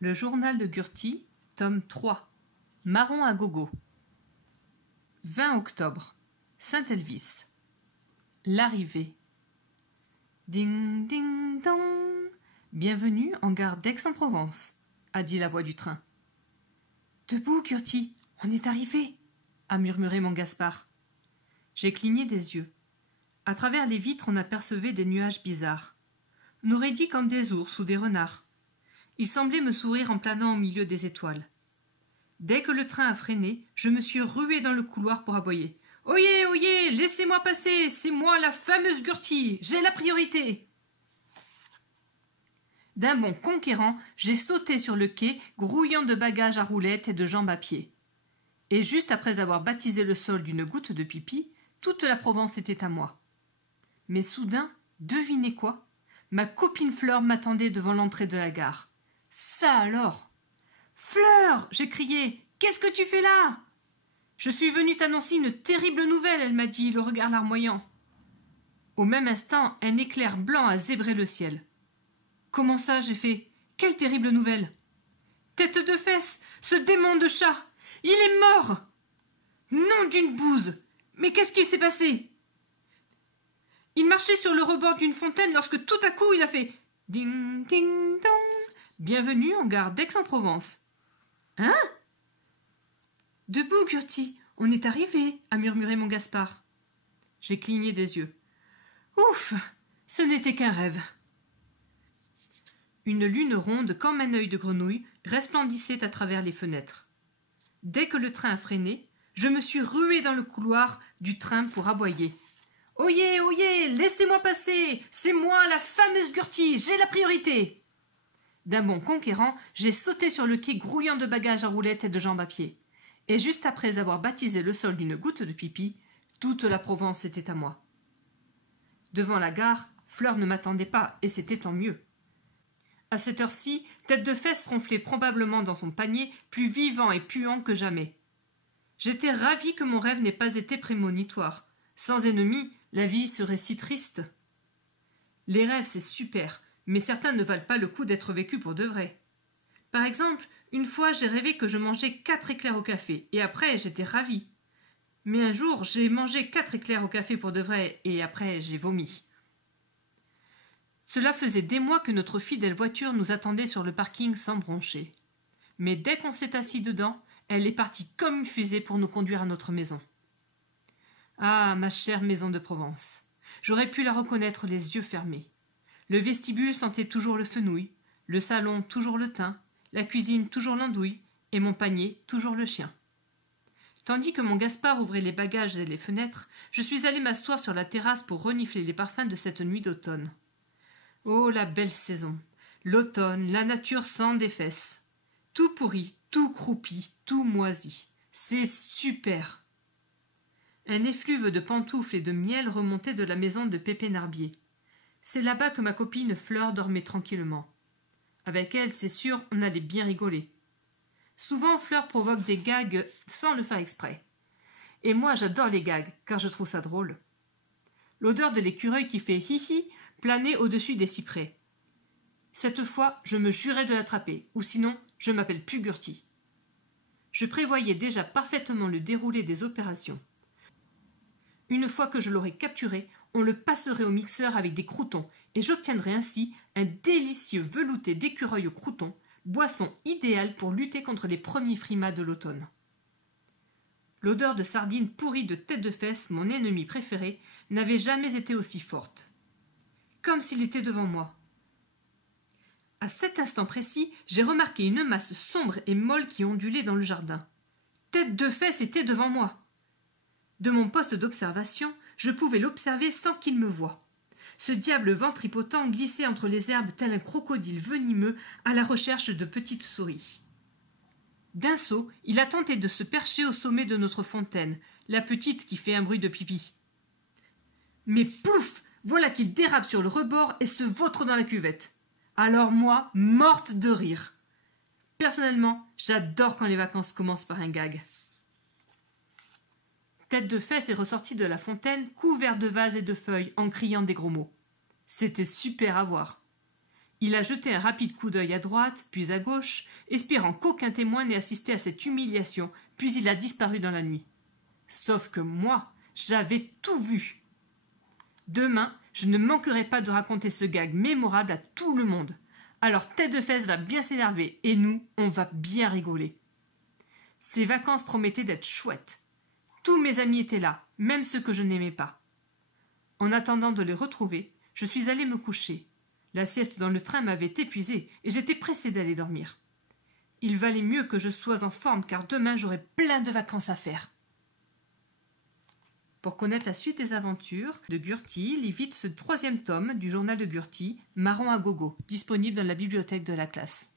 Le journal de Gurty, tome 3. Marron à gogo. 20 octobre. Saint-Elvis. L'arrivée. Ding ding dong. Bienvenue en gare d'Aix-en-Provence, a dit la voix du train. Debout, Gurty, on est arrivé, a murmuré mon Gaspard. J'ai cligné des yeux. À travers les vitres, on apercevait des nuages bizarres. On aurait dit comme des ours ou des renards. Ils semblaient me sourire en planant au milieu des étoiles. Dès que le train a freiné, je me suis ruée dans le couloir pour aboyer. « Oyez, oyez, laissez-moi passer, c'est moi la fameuse Gurty, j'ai la priorité !» D'un bond conquérant, j'ai sauté sur le quai, grouillant de bagages à roulettes et de jambes à pied. Et juste après avoir baptisé le sol d'une goutte de pipi, toute la Provence était à moi. Mais soudain, devinez quoi? Ma copine Fleur m'attendait devant l'entrée de la gare. Ça alors! Fleur! J'ai crié. Qu'est-ce que tu fais là? Je suis venue t'annoncer une terrible nouvelle, elle m'a dit, le regard larmoyant. Au même instant, un éclair blanc a zébré le ciel. Comment ça, j'ai fait? Quelle terrible nouvelle? Tête de fesse, ce démon de chat! Il est mort! Nom d'une bouse! Mais qu'est-ce qui s'est passé? Il marchait sur le rebord d'une fontaine lorsque tout à coup il a fait ding ding dong. Bienvenue en gare d'Aix-en-Provence. Hein? Debout, Gurty, on est arrivé, a murmuré mon Gaspard. J'ai cligné des yeux. Ouf, ce n'était qu'un rêve. Une lune ronde comme un œil de grenouille resplendissait à travers les fenêtres. Dès que le train a freiné, je me suis ruée dans le couloir du train pour aboyer. « Oyez, oyez, laissez-moi passer, c'est moi la fameuse Gurty, j'ai la priorité !» D'un bond conquérant, j'ai sauté sur le quai grouillant de bagages à roulettes et de jambes à pied. Et juste après avoir baptisé le sol d'une goutte de pipi, toute la Provence était à moi. Devant la gare, Fleur ne m'attendait pas, et c'était tant mieux. À cette heure-ci, Tête de Fesse ronflait probablement dans son panier, plus vivant et puant que jamais. J'étais ravie que mon rêve n'ait pas été prémonitoire. Sans ennemis, la vie serait si triste. Les rêves, c'est super, mais certains ne valent pas le coup d'être vécus pour de vrai. Par exemple, une fois, j'ai rêvé que je mangeais 4 éclairs au café, et après, j'étais ravie. Mais un jour, j'ai mangé 4 éclairs au café pour de vrai, et après, j'ai vomi. Cela faisait des mois que notre fidèle voiture nous attendait sur le parking sans broncher. Mais dès qu'on s'est assis dedans, elle est partie comme une fusée pour nous conduire à notre maison. Ah, ma chère maison de Provence! J'aurais pu la reconnaître les yeux fermés. Le vestibule sentait toujours le fenouil, le salon toujours le thym, la cuisine toujours l'andouille, et mon panier toujours le chien. Tandis que mon Gaspard ouvrait les bagages et les fenêtres, je suis allée m'asseoir sur la terrasse pour renifler les parfums de cette nuit d'automne. Oh, la belle saison! L'automne, la nature sans des fesses. Tout pourri, tout croupi, tout moisi. C'est super! Un effluve de pantoufles et de miel remontait de la maison de Pépé Narbier. C'est là-bas que ma copine Fleur dormait tranquillement. Avec elle, c'est sûr, on allait bien rigoler. Souvent, Fleur provoque des gags sans le faire exprès. Et moi, j'adore les gags, car je trouve ça drôle. L'odeur de l'écureuil qui fait hi-hi planait au-dessus des cyprès. Cette fois, je me jurais de l'attraper, ou sinon, je m'appelle plus Gurty. Je prévoyais déjà parfaitement le déroulé des opérations. Une fois que je l'aurais capturé, on le passerait au mixeur avec des croûtons, et j'obtiendrais ainsi un délicieux velouté d'écureuil aux croûtons, boisson idéale pour lutter contre les premiers frimas de l'automne. L'odeur de sardines pourries de Tête de Fesse, mon ennemi préféré, n'avait jamais été aussi forte. Comme s'il était devant moi. À cet instant précis, j'ai remarqué une masse sombre et molle qui ondulait dans le jardin. Tête de Fesse était devant moi. De mon poste d'observation, je pouvais l'observer sans qu'il me voie. Ce diable ventripotent glissait entre les herbes tel un crocodile venimeux à la recherche de petites souris. D'un saut, il a tenté de se percher au sommet de notre fontaine, la petite qui fait un bruit de pipi. Mais plouf! Voilà qu'il dérape sur le rebord et se vautre dans la cuvette. Alors moi, morte de rire. Personnellement, j'adore quand les vacances commencent par un gag. Tête de Fesse est ressorti de la fontaine, couvert de vases et de feuilles, en criant des gros mots. C'était super à voir. Il a jeté un rapide coup d'œil à droite, puis à gauche, espérant qu'aucun témoin n'ait assisté à cette humiliation, puis il a disparu dans la nuit. Sauf que moi, j'avais tout vu. Demain, je ne manquerai pas de raconter ce gag mémorable à tout le monde. Alors Tête de Fesse va bien s'énerver, et nous, on va bien rigoler. Ces vacances promettaient d'être chouettes. Tous mes amis étaient là, même ceux que je n'aimais pas. En attendant de les retrouver, je suis allée me coucher. La sieste dans le train m'avait épuisée et j'étais pressée d'aller dormir. Il valait mieux que je sois en forme car demain j'aurai plein de vacances à faire. Pour connaître la suite des aventures de Gurty, lis vite ce 3e tome du journal de Gurty, Marron à gogo, disponible dans la bibliothèque de la classe.